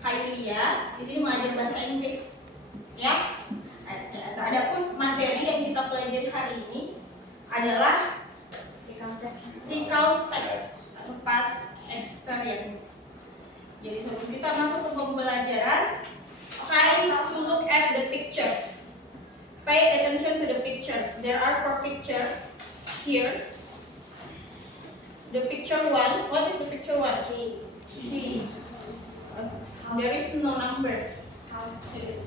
Kak Yulia di sini mengajar bahasa Inggris, ya. Adapun materi yang kita pelajari hari ini adalah recount text past experience. Jadi sebelum kita masuk ke pembelajaran, try to look at the pictures. Pay attention to the pictures. There are 4 pictures here. The picture 1. What is the picture 1? Key. There is no number. Okay.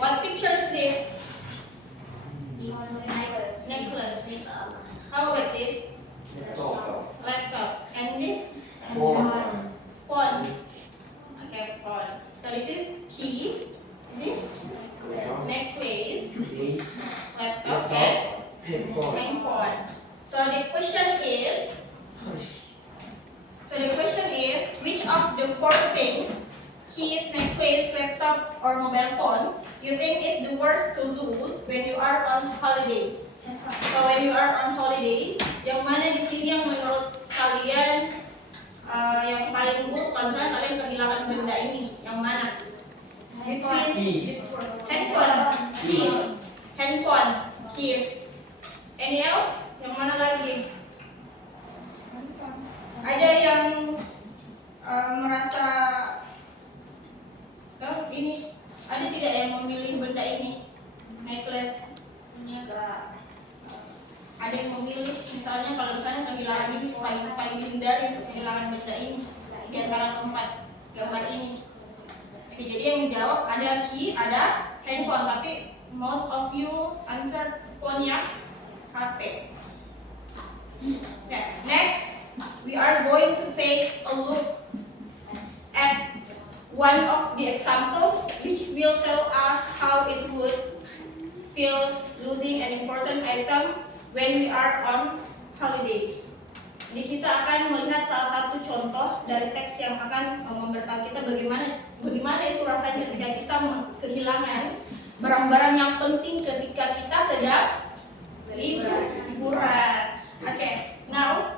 What picture is this? Necklace. How about this? Laptop. And this? Phone. Okay, phone. So this is key. This is necklace. Laptop and handphone. So the question is, which of the 4 things, keys, necklace, laptop, or mobile phone, you think is the worst to lose when you are on holiday? So when you are on holiday, yang mana di sini yang menurut kalian yang paling buruk kalau misalnya kalian kehilangan benda ini? Yang mana? Handphone, keys. Any else? Yang mana lagi? Ada yang merasa ini, ada tidak yang memilih benda ini? Necklace. Ada yang memilih, misalnya kalau misalnya kehilangan ini paling dihindari untuk kehilangan benda ini di antara 4 gambar ini. Oke, jadi yang menjawab ada key, ada handphone, tapi most of you answer phone ya, HP. Okay, next we are going to take a look at one of the examples which will tell us how it would feel losing an important item when we are on holiday. Jadi kita akan melihat salah satu contoh dari teks yang akan memberitahu kita bagaimana itu rasanya ketika kita kehilangan barang-barang yang penting ketika kita sedang liburan. Okay, now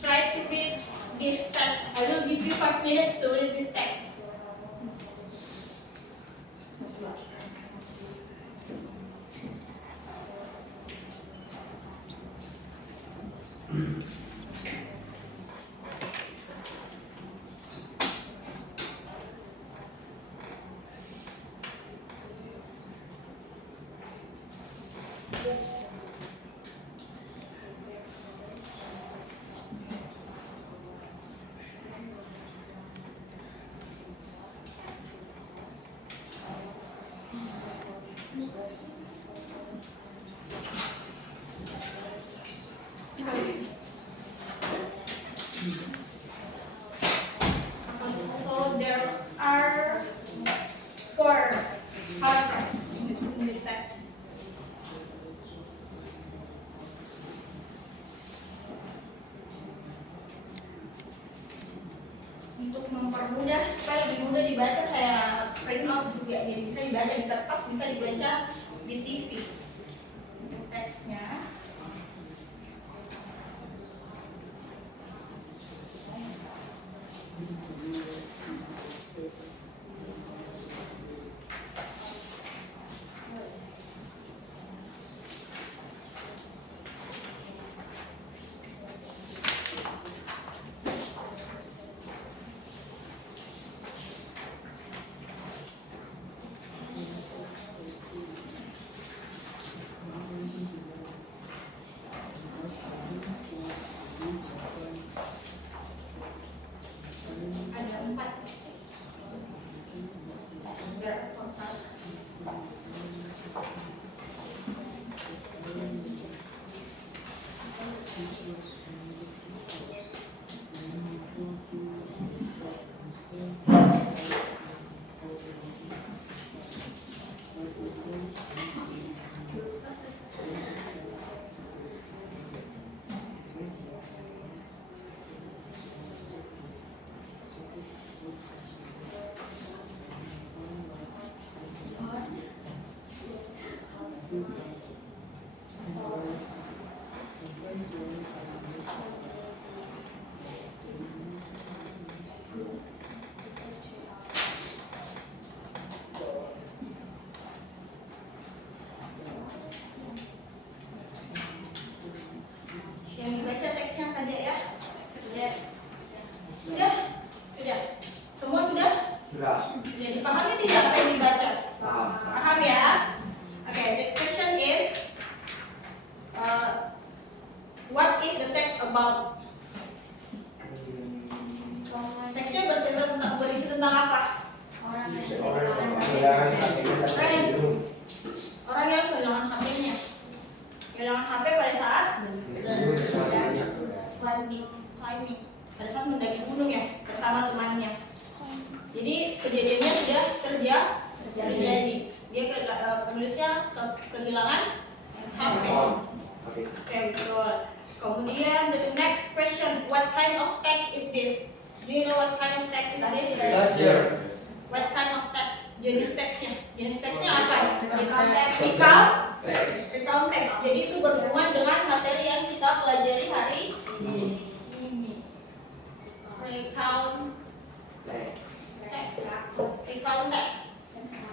try to read this text. I will give you 5 minutes to read this text. So there are 4 paragraphs in this text. Untuk mempermudah supaya lebih mudah dibaca, saya print out juga, jadi bisa dibaca di kertas, bisa dibaca di TV. Untuk teksnya. tentang apa? Orang yang kehilangan HP-nya. Kehilangan HP pada saat climbing, pada saat mendaki gunung ya bersama temannya. Jadi kejadiannya sudah terjadi. Dia penulisnya kehilangan HP. Oke, betul. Kemudian the next question, what kind of text is this? Do you know what kind of text is this? What kind of text? Jenis teksnya apa? Recount text. Jadi itu berhubungan dengan materi yang kita pelajari hari ini. Recount text.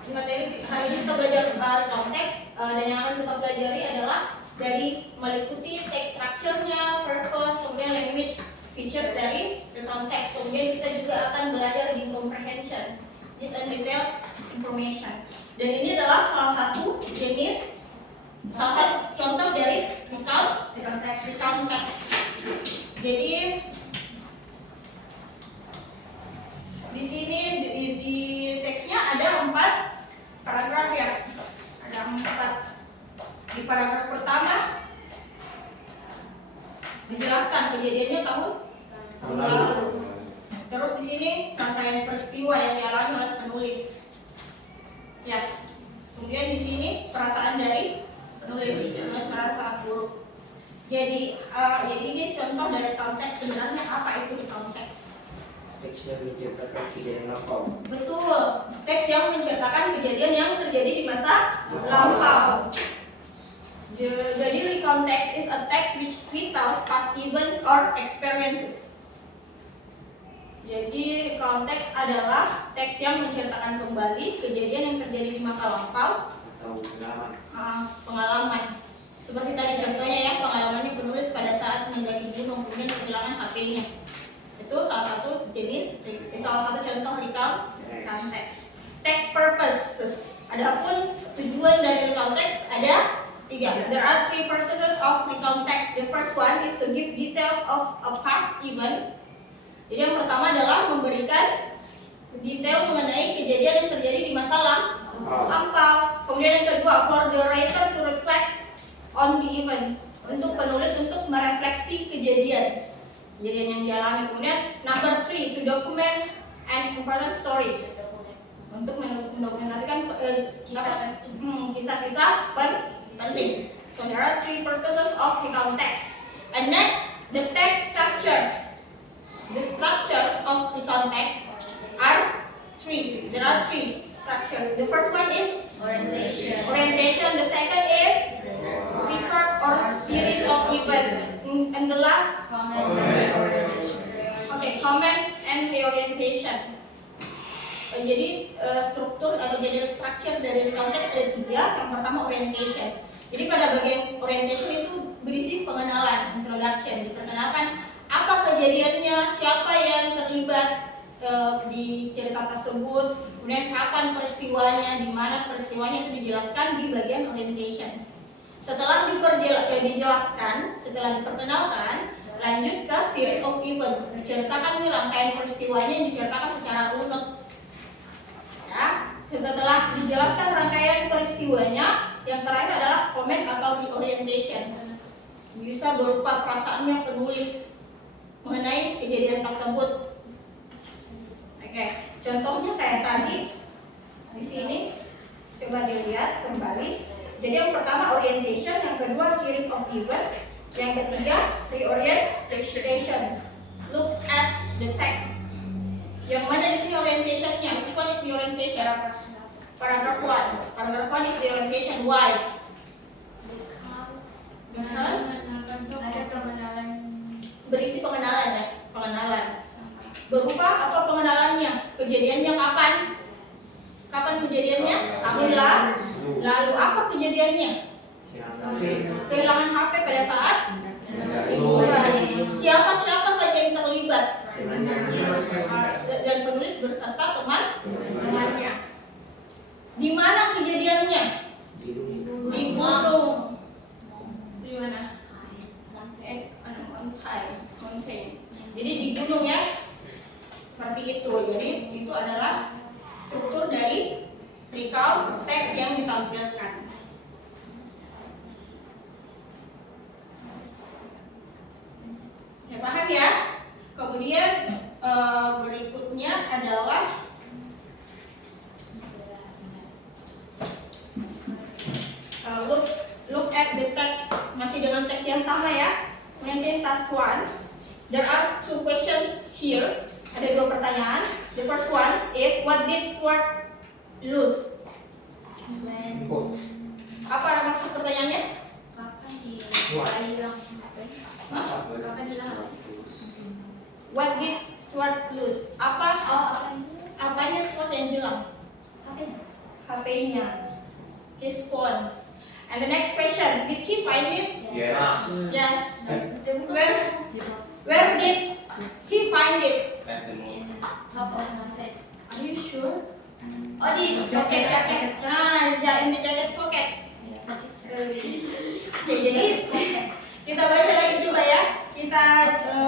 Di materi hari ini kita belajar recount text, dan yang akan kita pelajari adalah dari meliputi text structure-nya, purpose, kemudian language features dari recount text. Kemudian kita juga akan belajar di comprehension, this and detailed information. Dan ini adalah salah satu contoh dari recount text. Jadi di sini di teksnya ada 4 paragraf ya. Ada 4. Di paragraf pertama dijelaskan kejadiannya tahun lalu. Terus di sini rangkaian peristiwa yang dialami oleh penulis. Ya. Kemudian di sini perasaan dari penulis merasa buruk. Jadi ini contoh dari konteks. Sebenarnya apa itu di konteks? Teks yang menceritakan kejadian lampau. Betul, teks yang menceritakan kejadian yang terjadi di masa lampau. Jadi recount text is a text which retells past events or experiences. Jadi recount text adalah teks yang menceritakan kembali kejadian yang terjadi di masa lampau Atau pengalaman. Seperti tadi contohnya ya, pengalamannya penulis pada saat mendaki gunung kemudian kehilangan HP-nya. Itu salah satu contoh recount text. Text purposes. Adapun tujuan dari recount text ada 3. There are 3 purposes of recount text. The first one is to give details of a past event. Jadi yang pertama adalah memberikan detail mengenai kejadian yang terjadi di masa lampau. Kemudian yang kedua, for the writer to reflect on the events. Untuk penulis untuk merefleksi kejadian yang dialami. Kemudian number 3, to document an important story. Untuk mendokumentasikan kisah-kisah penting. So there are 3 purposes of recount text. And next, the text structures. The structures of recount text are 3. There are 3 structures. The first one is orientation. The second is record or series of events. And the last comment and reorientation. Jadi struktur atau general structure dari recount text ada 3. Yang pertama orientation. Jadi pada bagian orientation itu berisi pengenalan, introduction, diperkenalkan apa kejadiannya, siapa yang terlibat di cerita tersebut, kemudian kapan peristiwanya, di mana peristiwanya, itu dijelaskan di bagian orientation. Setelah dijelaskan, setelah diperkenalkan, lanjut ke series of events. Diceritakan nih rangkaian peristiwanya yang diceritakan secara runut. Ya, setelah dijelaskan rangkaian peristiwanya, yang terakhir adalah comment atau reorientation. Bisa berupa perasaannya penulis mengenai kejadian tersebut. Oke, contohnya kayak tadi di sini, coba dilihat kembali. Jadi yang pertama orientation, yang kedua series of events, yang ketiga reorientation. Look at the text. Yang mana di sini orientationnya? Which one is the orientation? Paragraph 1. Paragraph 1 is the orientation. Why? Because berisi pengenalan ya, pengenalan. Berupa apa pengenalannya? Kejadiannya kapan? Kapan kejadiannya? Tahun lalu. Apa kejadiannya? Kehilangan HP pada saat siapa saja yang terlibat, dan penulis berserta teman-temannya. Di mana kejadiannya? Di gunung. Di mana? Mountain. Jadi di gunung ya. Seperti itu. Jadi itu adalah struktur dari recount teks yang ditampilkan. Ya, paham ya? Kemudian berikutnya adalah look at the text, masih dengan teks yang sama ya. Kemudian task 1, there are 2 questions here. Ada 2 pertanyaan. The first one is, what did Stuart lose? Apa maksud pertanyaannya? Kapan hilang HP? Hah? Kapan hilang? What did Stuart lose? Apa? Apanya Stuart yang hilang? HP-nya. His phone. And the next question, did he find it? Yes. Yes. Where did he find it? At the moment. Top of mountain. Are you sure? Oh, di jaket. In the jacket pocket. Oke, jadi kita baca lagi coba ya. Kita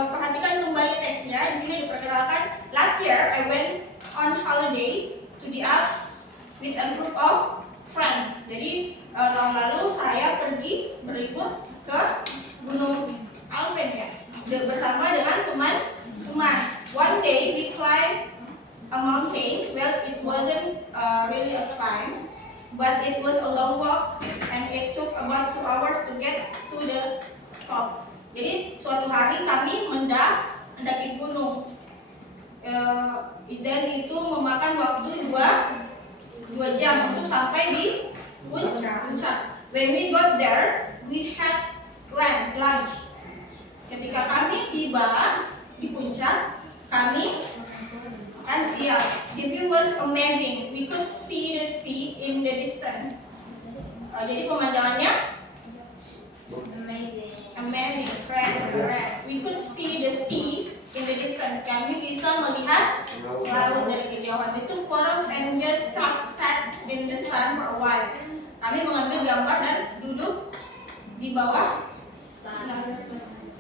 perhatikan kembali teksnya. Di sini diperkenalkan. Last year I went on holiday to the Alps with a group of friends. Jadi tahun lalu saya pergi berlibur ke Gunung Alpen ya, bersama dengan teman-teman. One day we climbed a mountain. Well, it wasn't really a climb, but it was a long walk and it took about 2 hours to get to the top. Jadi suatu hari kami mendaki gunung, dan itu memakan waktu 2 jam untuk sampai di puncak. When we got there, we had lunch. Ketika kami tiba di puncak, kami kan siap. The view was amazing. We could see the sea in the distance. Jadi pemandangannya amazing, keren. We could see the sea in the distance. Kami bisa melihat laut dari kejauhan. Itu photos and just sat in the sun for a while. Kami mengambil gambar dan duduk di bawah sinar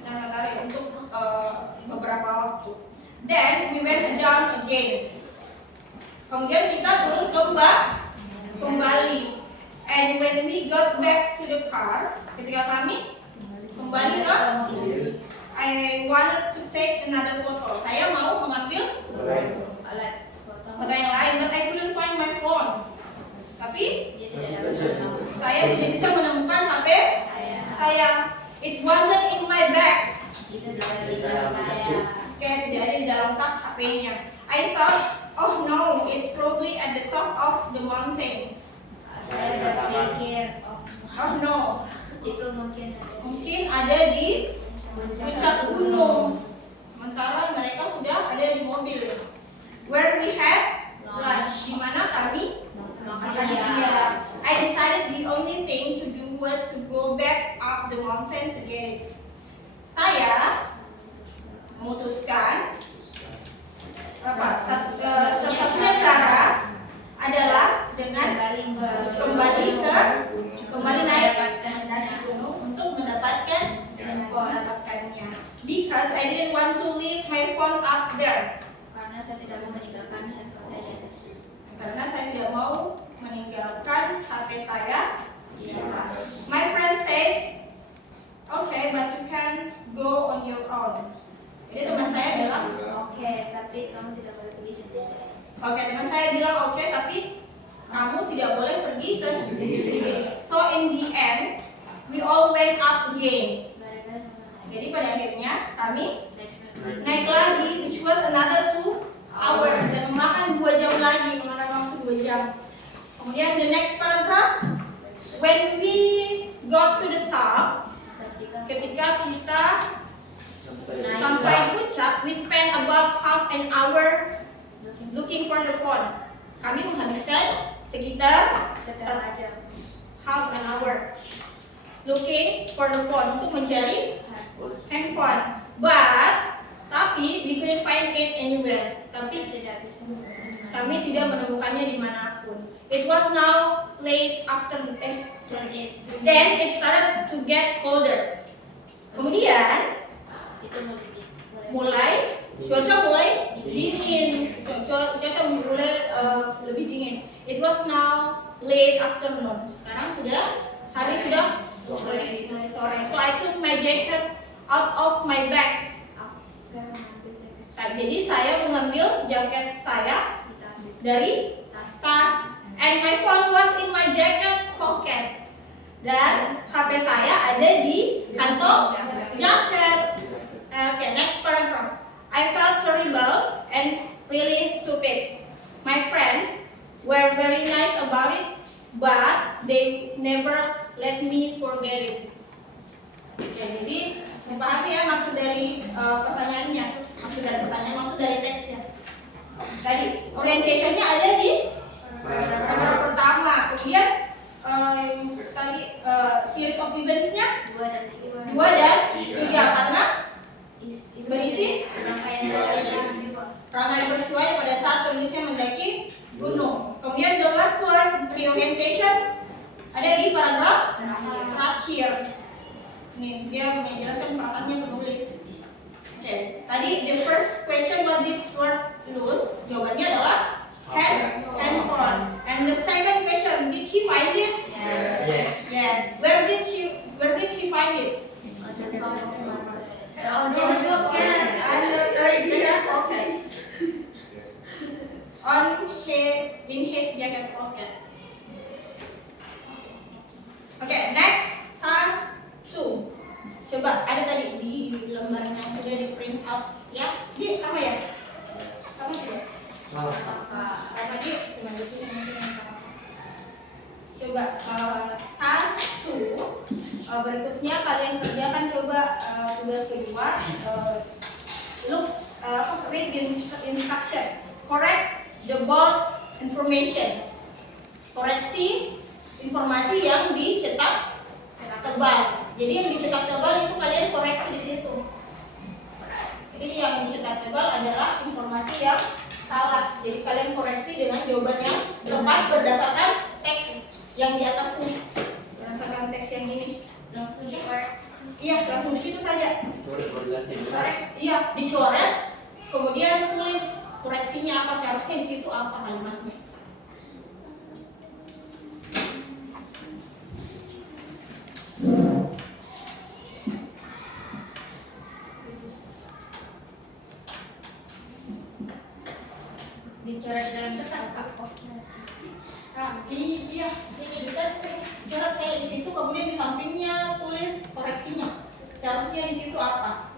matahari untuk beberapa waktu. Then we went down again. Kemudian kita turun kembali. And when we got back to the car, ketika kami kembali ke, I wanted to take another photo. Saya mau mengambil foto yang lain, but I couldn't find my phone. Tapi saya tidak bisa menemukan HP saya. It wasn't in my bag. Kayak tidak ada di dalam tas HP-nya. I thought, oh no, it's probably at the top of the mountain. Saya berpikir, Oh no, itu mungkin ada di puncak gunung. Sementara mereka sudah ada di mobil. Where we had lunch, di mana kami makan siang. I decided the only thing to do was to go back up the mountain to get it. Saya memutuskan satu-satunya cara adalah dengan kembali naik mendaki gunung untuk mendapatkannya. Because I didn't want to leave my phone up there. Karena saya tidak mau meninggalkan handphone saya di atas. Karena saya tidak mau meninggalkan HP saya. My friend said, okay, but you can go on your own. Jadi teman saya bilang, Oke, tapi kamu tidak boleh pergi sendiri. oke, teman saya bilang oke, tapi kamu tidak boleh pergi sendiri. So in the end, we all went up again. Mereka sama Jadi pada akhirnya kami next naik lagi, which was another 2 hours, dan memakan 2 jam lagi, memakan waktu 2 jam. Kemudian the next paragraph, when we got to the top, ketika kita sampai di puncak, we spent about half an hour looking for the phone. Kami menghabiskan sekitar setengah jam. half an hour looking for the phone, untuk mencari handphone. Tapi we couldn't find it anywhere. Tapi Tidak bisa menemukan. kami tidak menemukannya dimanapun. It was now late after then it started to get colder. Kemudian Itu cuaca mulai dingin. cuaca mulai lebih dingin. It was now late afternoon. Sekarang hari sudah mulai sore. So I took my jacket out of my bag. Jadi saya mengambil jaket saya dari tas. And my phone was in my jacket pocket. Dan HP saya ada di kantong jaket. Okay, next paragraph. I felt terrible and really stupid. My friends were very nice about it, but they never let me forget it. Oke, jadi dipahami ya maksud dari pertanyaannya, maksud dari teksnya. Tadi orientationnya ada di paragraf pertama, kemudian tadi series of events-nya 2 dan 3 karena berisi rangkaian peristiwanya pada saat penulisnya mendaki gunung. Kemudian the last one, reorientation, ada di paragraf terakhir. Ini dia menjelaskan perasaannya penulis. Oke, tadi the first question, what did Stuart lose? Jawabannya adalah handphone. And the second question, did he find it? Yes. Where did he find it? In his jacket pocket. Okay, next task 2. Coba ada tadi di lembarnya sudah di print out ya. Ini sama ya? Sama ya? Sama di cuma di sini mungkin yang sama. Coba task 2 berikutnya kalian kerjakan coba tugas kedua. Read the instruction. Correct the bold information. Koreksi informasi yang dicetak tebal. Jadi yang dicetak tebal itu kalian koreksi di situ. Jadi yang dicetak tebal adalah informasi yang salah. Jadi kalian koreksi dengan jawaban yang tepat berdasarkan teks yang di atasnya. Berdasarkan teks yang ini. Iya, langsung di situ saja. Iya, dicoret. Kemudian tulis koreksinya apa, seharusnya di situ apa kalimatnya. Dicoret dalam kertas apa? Nah, iya, ini juga sering coret saya di situ, kemudian di sampingnya tulis koreksinya. Seharusnya di situ apa?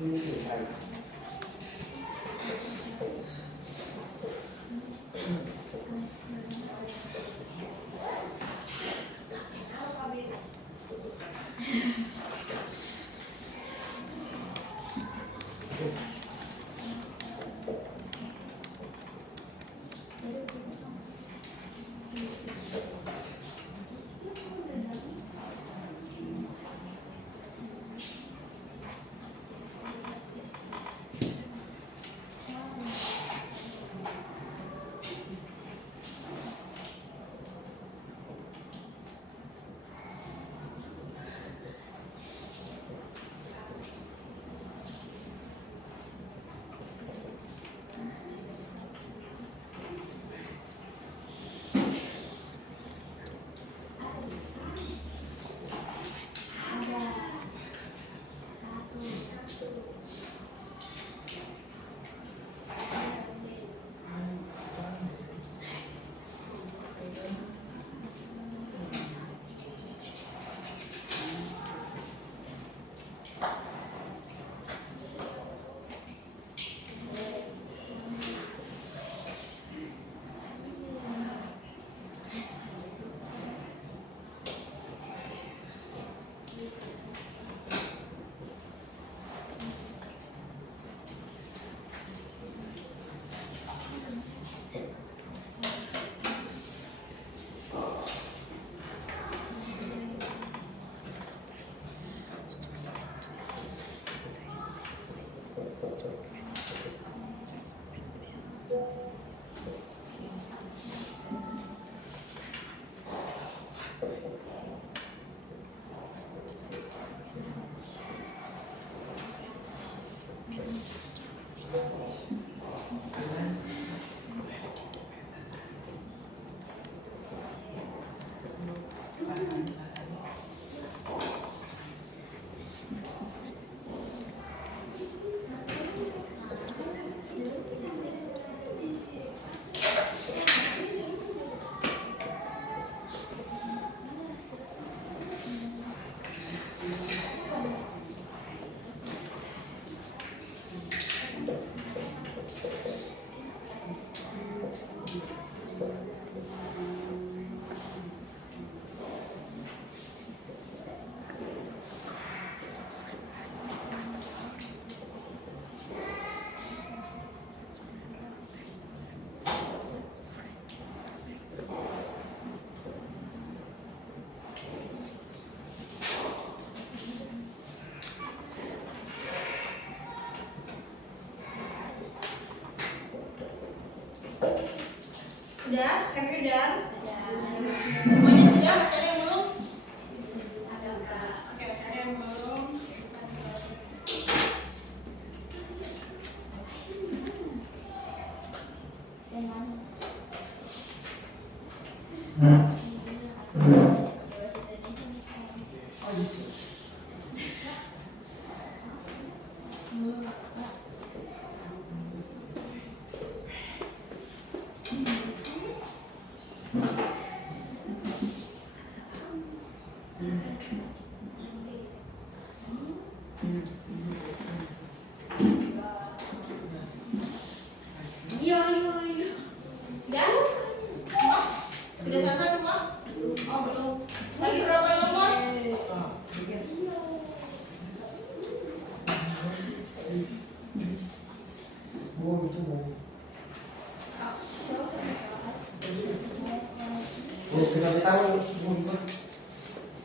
Ini selesai. Udah? Happy udah? Sudah. Semuanya sudah? Masih ada yang belum? Ada Kak. Oke, masih ada yang belum. Sudah? Semua? Sudah selesai semua? Oh, belum. Lagi berapa nomor?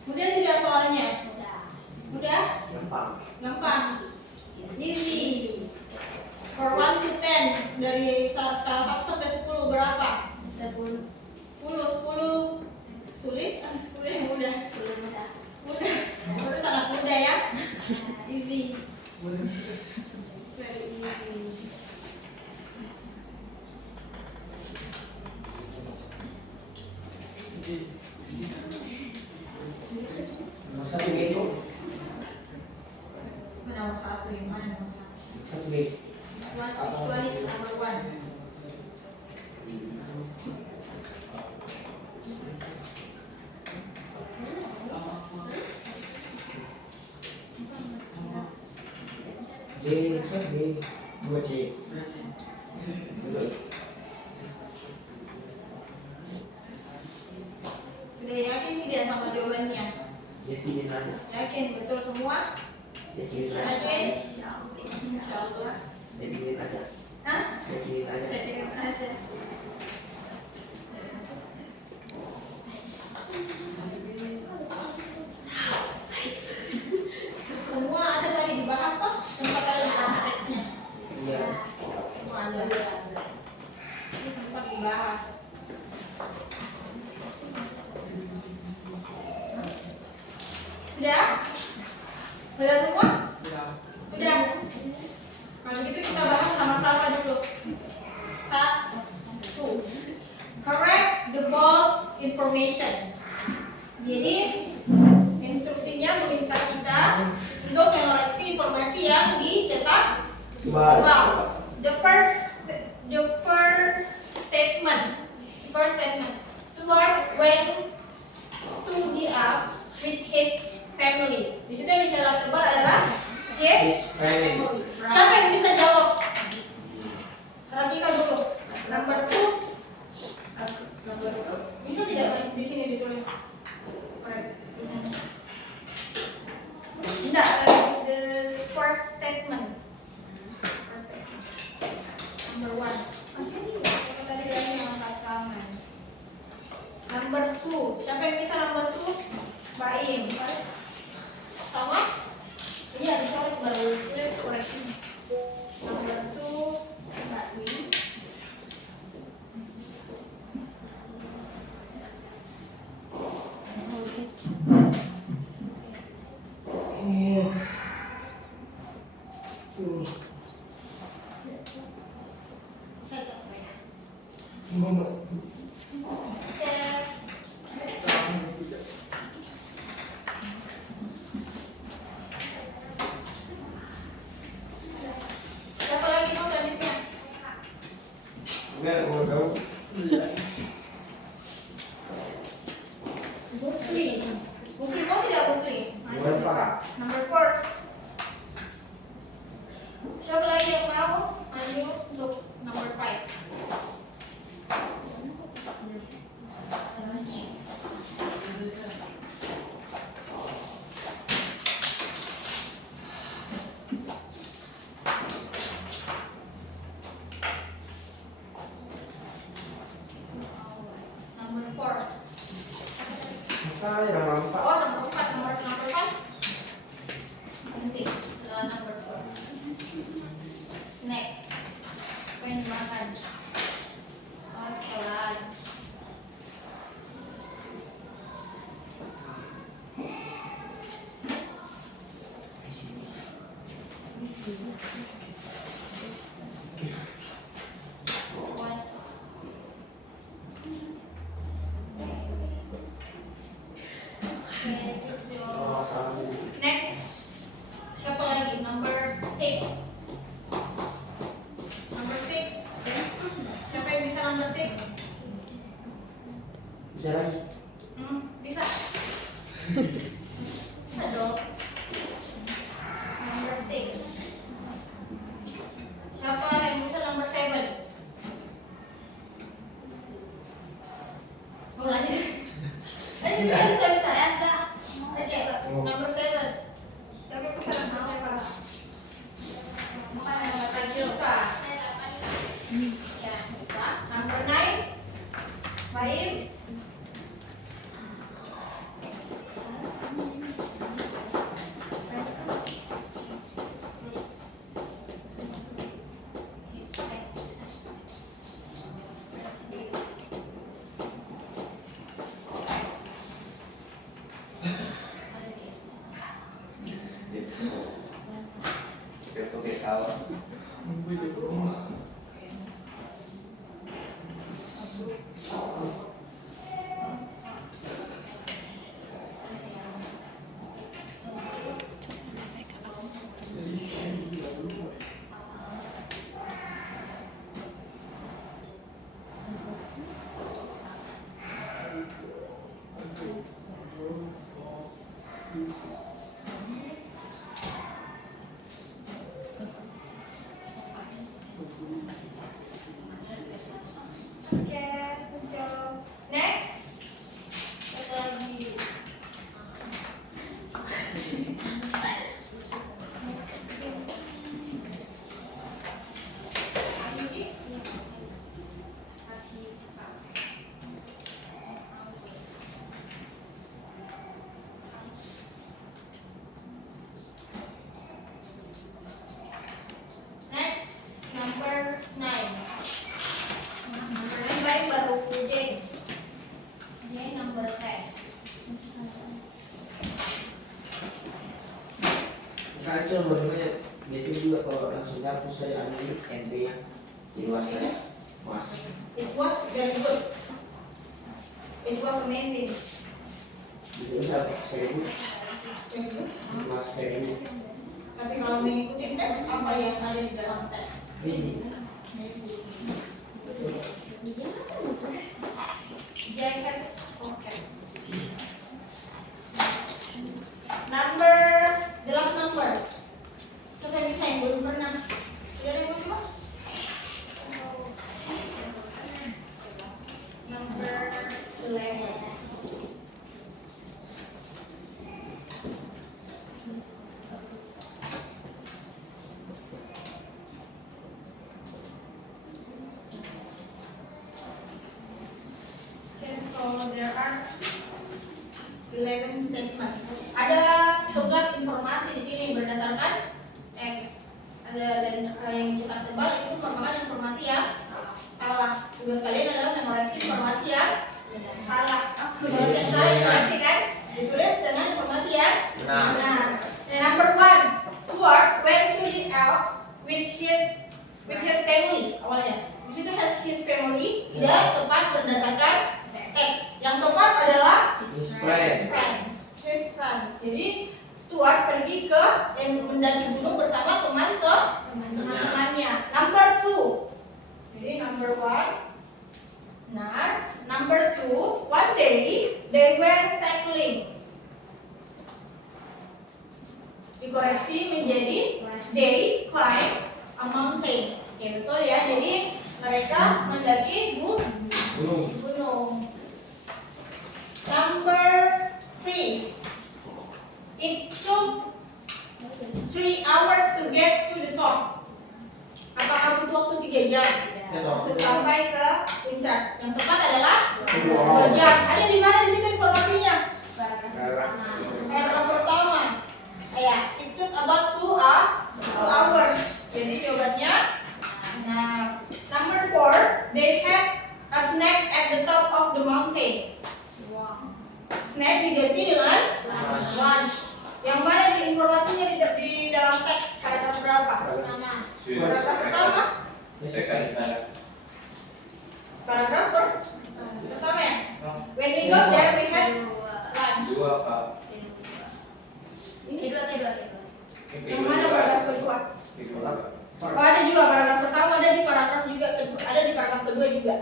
Kemudian tidak soalnya. Mudah? Gampang. Gampang. Easy. For 1 to 10 dari skala 1 sampai 10 berapa? 10. 10 sulit atau 10 yang mudah? 10 mudah. Mudah. Itu sangat mudah ya. Easy. Very easy. Masa ini itu Mana nomor 1 yang mana nomor 1? satu B. One is number 1. 2C. Betul. Sudah yakin tidak sama jawabannya? Yakinin aja. Yakin betul semua? Yakinin aja. Yakin? Insyaallah. Yakinin aja. Hah? Yakinin aja. Yakin aja. Semua ada tadi dibahas toh? Sempat ada dalam teksnya. Iya. Semua ada. Ini sempat dibahas. Sudah? Sudah semua? Sudah. Kalau gitu kita bahas sama-sama dulu. Task 2. Correct the bold information. Jadi instruksinya meminta kita untuk mengoreksi informasi yang dicetak tebal. The first statement. Stuart went to the Alps with his family. Di situ yang dicetak tebal adalah his family. Siapa yang bisa jawab? Perhatikan dulu. Number 2. Bisa tidak di sini ditulis? Tidak, the first statement. Number 1. Tadi lagi angkat tangan. Number 2. Siapa yang bisa number 2? Baim. Sama? Ini harus tulis baru tulis correction. Number 2, Baim. Siapa lagi mau selanjutnya? Enggak, mau tahu. Bukli. Bukli mau tidak bukli? Berapa? Number 4. Siapa lagi yang mau? Maju untuk number 5. Number 4. Saya yang nampak. Oh, nomor 4, nomor 5. Penting. Adalah number 4. Snack. Apa yang dimakan? Oh, pelan. Was. Very good job. Oh, salah. Next, siapa lagi? Number 6. Number 6. Siapa yang bisa number 6? Bisa lagi. Bisa. Bisa dong. Number 6. Siapa yang bisa number 7? Oh, lanjut. Lanjut, bisa. Oke, number 7. Siapa yang bisa number 7? Number 7. Ya, bisa. Number 9. Baim. Oke, kawan. Itu juga kalau langsung hapus saya ambil ente-nya. It was saya. Was. It was very good. It was amazing. Itu saya very good. Very good. It was very good. Tapi kalau mengikuti teks, apa yang ada di dalam teks? Amazing. Jacket. Oke. Number, the last number. Siapa yang bisa yang belum pernah? Sudah ada yang mau coba? Number 11. Okay, so there are 11 statements. Ada 11 informasi di sini berdasarkan teks. Ada dan yang cetak tebal itu merupakan informasi yang salah. Tugas kalian adalah mengoreksi informasi yang salah. Informasi yang salah dikoreksi kan? Ditulis dengan informasi yang benar. And number 1, Stuart went to the Alps with his family. Awalnya, di situ has his family tidak tepat berdasarkan teks. Yang tepat adalah His friend. his friends. Jadi Stuart pergi ke mendaki gunung bersama teman-temannya. Number 2. Jadi number 1 benar. Number 2, one day they went cycling. Dikoreksi menjadi they climb a mountain. Oke, betul ya. Jadi mereka mendaki gunung. Number 3. It took 3 hours to get to the top. Apakah butuh waktu 3 jam untuk sampai ke puncak? Yang tepat adalah 2 jam. Ada di mana di situ informasinya? Paragraf pertama. Ya, it took about 2 hours. Jadi jawabannya. Nah, number 4. They had a snack at the top of the mountain. Snack diganti dengan lunch. Yang mana di informasinya di dalam teks paragraf berapa? Paragraf pertama. Second. Paragraf pertama ya. When we got there we had lunch. Dua Pak. Yang mana paragraf kedua? Oh, ada juga paragraf pertama, ada di paragraf juga kedua, ada di paragraf kedua juga.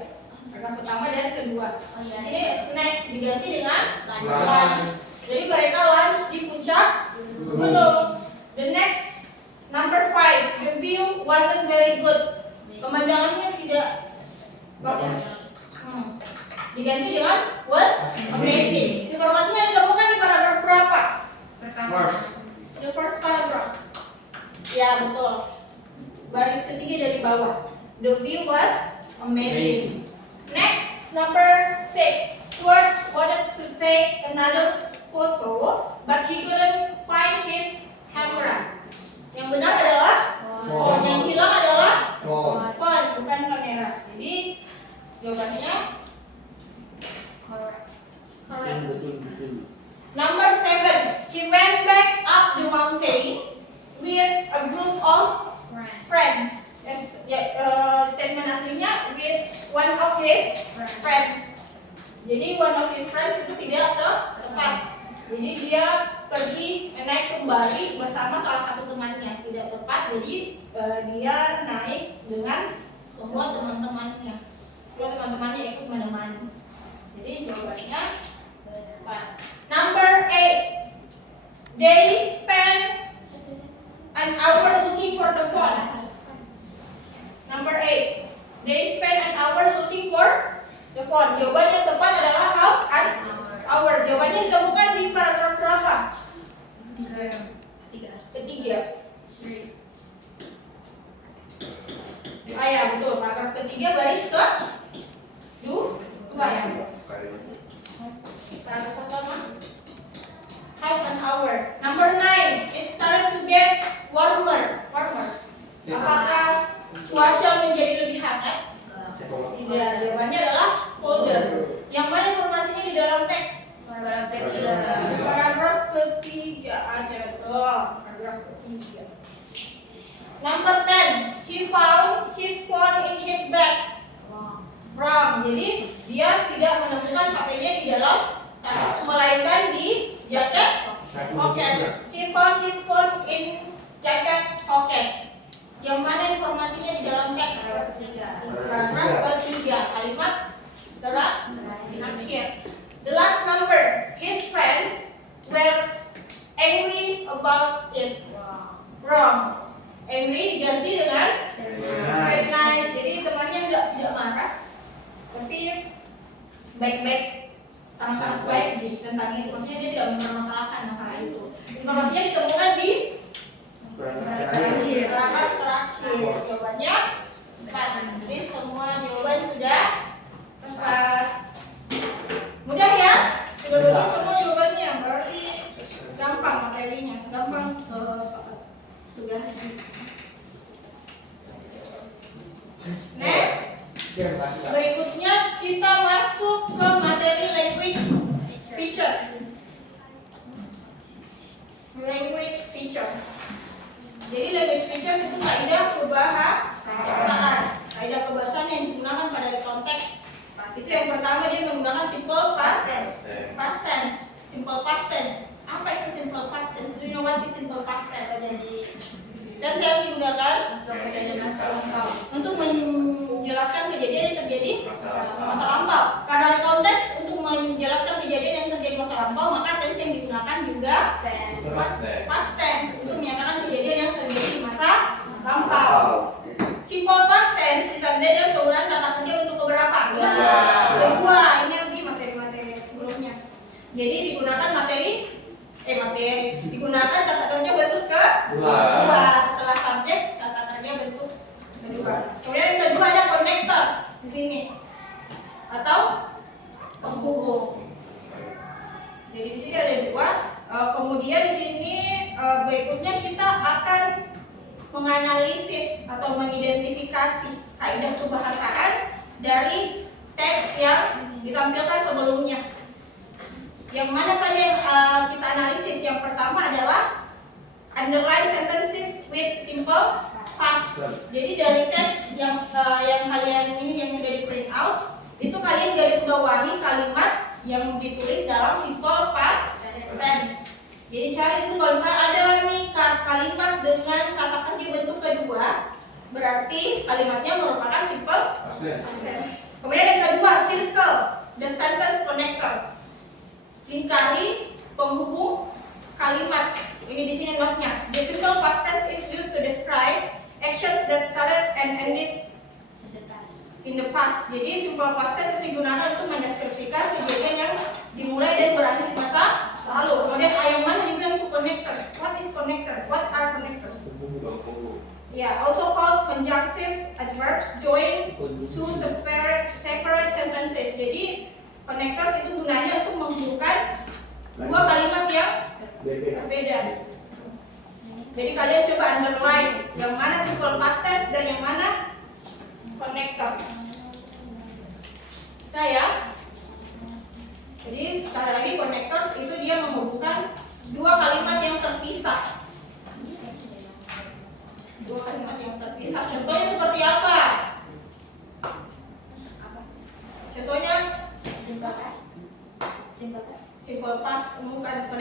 Paragraf pertama dan kedua. Di sini snack diganti dengan lunch. Jadi mereka lunch di puncak gunung. The next number 5, the view wasn't very good. Pemandangannya tidak bagus. Diganti dengan was amazing. Informasinya ditemukan di paragraf berapa? The first paragraph. Ya, betul. Baris ketiga dari bawah. The view was amazing. Next, number 6. Stuart wanted to take another photo, but he couldn't find his camera. Yang benar adalah phone. Yang hilang adalah phone, bukan kamera. Jadi jawabannya correct. Number 7. He went back up the mountain with a group of friends. Statement aslinya with one of his friends. Jadi one of his friends itu tidak tepat. Jadi dia pergi naik kembali bersama salah satu temannya, tidak tepat. Jadi dia naik dengan semua teman-temannya. Semua teman-temannya ikut menemani. Jadi jawabannya tepat. Number 8. They spent an hour looking for the phone. Number 8. They spent an hour looking for the phone. Jawaban yang tepat adalah half an hour. Jawabannya ditemukan di paragraf berapa? Ketiga. Ah ya, betul. Paragraf ketiga baris ke dua ya. Paragraf pertama. Half an hour. Number 9. It started to get warmer. Apakah cuaca menjadi lebih hangat? Tidak. Jawabannya adalah colder. Yang mana informasinya di dalam teks? Paragraf ketiga aja. Paragraf ketiga. Number 10, he found his phone in his bag. Wrong. Jadi dia tidak menemukan HP-nya di dalam tas, melainkan di jaket pocket. He found his phone in jacket pocket. Yang mana informasinya di dalam teks? Paragraf ketiga, kalimat terakhir. The last number, his friends were angry about it. Wrong. Angry diganti dengan very nice. Jadi temannya tidak marah, tapi baik-baik, sangat-sangat baik tentang itu. Maksudnya dia tidak mempermasalahkan masalah itu. Informasinya ditemukan di paragraf terakhir. Jawabannya tepat. Jadi semua jawaban sudah tepat. Mudah ya? Sudah betul semua jawabannya. Berarti gampang materinya, gampang tugasnya. Next, berikutnya kita masuk ke materi language features. Language features. Jadi language features itu kaidah kebahasaan. Kaidah kebahasaan yang digunakan pada konteks. Itu yang pertama dia menggunakan simple past tense. Simple past tense. Apa itu simple past tense? Do you know what is simple past tense? Dan yang digunakan untuk menjelaskan kejadian yang terjadi masa lampau. Karena ada konteks untuk menjelaskan kejadian yang terjadi masa lampau, maka tense yang digunakan juga past tense untuk menyatakan kejadian yang terjadi di masa lampau. Simple past tense ditandai dengan penggunaan kata kerja untuk beberapa. Kedua, ini yang di materi-materi sebelumnya. Jadi digunakan digunakan kata kerja bentuk kedua. Setelah subjek, kata kerja bentuk kedua. Kemudian yang kedua ada connectors di sini atau penghubung. Jadi di sini ada dua. Kemudian di sini berikutnya kita akan menganalisis atau mengidentifikasi kaidah kebahasaan dari teks yang ditampilkan sebelumnya. Yang mana saja yang kita analisis? Yang pertama adalah underline sentences with simple past. Jadi dari teks yang kalian ini yang sudah di print out, itu kalian garis bawahi kalimat yang ditulis dalam simple past tense. Jadi cari itu kalau misalnya ada nih kalimat dengan kata kerja bentuk kedua, berarti kalimatnya merupakan simple past tense. Kemudian yang kedua, circle the sentence connectors. Lingkari penghubung kalimat. Ini di sini notnya. The simple past tense is used to describe actions that started and ended in the past. Jadi simple past tense digunakan untuk mendeskripsikan kejadian yang dimulai dan berakhir di masa lalu. Kemudian yang mana dibilang itu connectors. What is connector? What are connectors? Yeah, also called conjunctive adverbs join two separate sentences. Jadi connectors itu gunanya untuk menghubungkan dua kalimat yang berbeda. Jadi kalian coba underline yang mana simple past tense dan yang mana connector. Jadi sekali lagi connectors itu dia menghubungkan dua kalimat yang terpisah. Dua kalimat yang terpisah. Contohnya seperti apa? Contohnya simple past bukan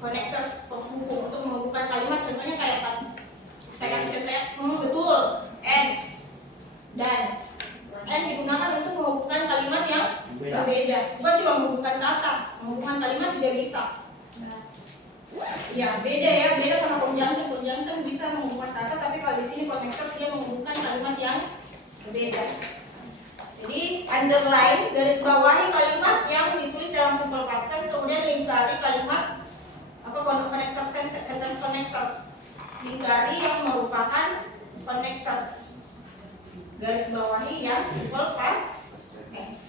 connectors penghubung untuk menghubungkan kalimat. Contohnya kayak apa? Saya kasih contoh ya. Betul. And digunakan untuk menghubungkan kalimat yang berbeda. Bukan cuma menghubungkan kata, menghubungkan kalimat juga bisa. Ya beda ya, beda sama conjunction. Conjunction bisa menghubungkan kata, tapi kalau di sini connectors dia menghubungkan kalimat yang berbeda. Jadi underline, garis bawahi kalimat yang ditulis dalam simple past tense, kemudian lingkari kalimat connector sentence connectors. Lingkari yang merupakan connectors. Garis bawahi yang simple past tense.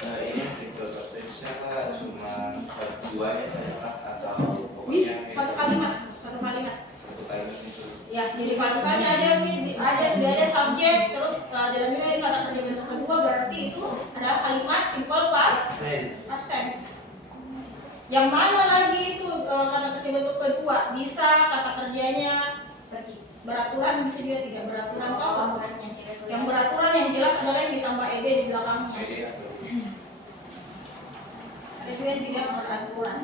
Ini simple past tense-nya Kak, cuma duanya saya atau Bisa satu kalimat. itu. Ya, jadi kalau misalnya sudah ada subjek, terus dilanjutkan kata kerja bentuk kedua, berarti itu adalah kalimat simple past tense. Yang mana lagi itu kata kerja bentuk kedua? Bisa kata dianya beraturan, bisa juga tidak beraturan, tahu apa beratnya. Yang beraturan yang jelas adalah yang ditambah ed di belakangnya. Jadi atau Ada juga yang tidak beraturan.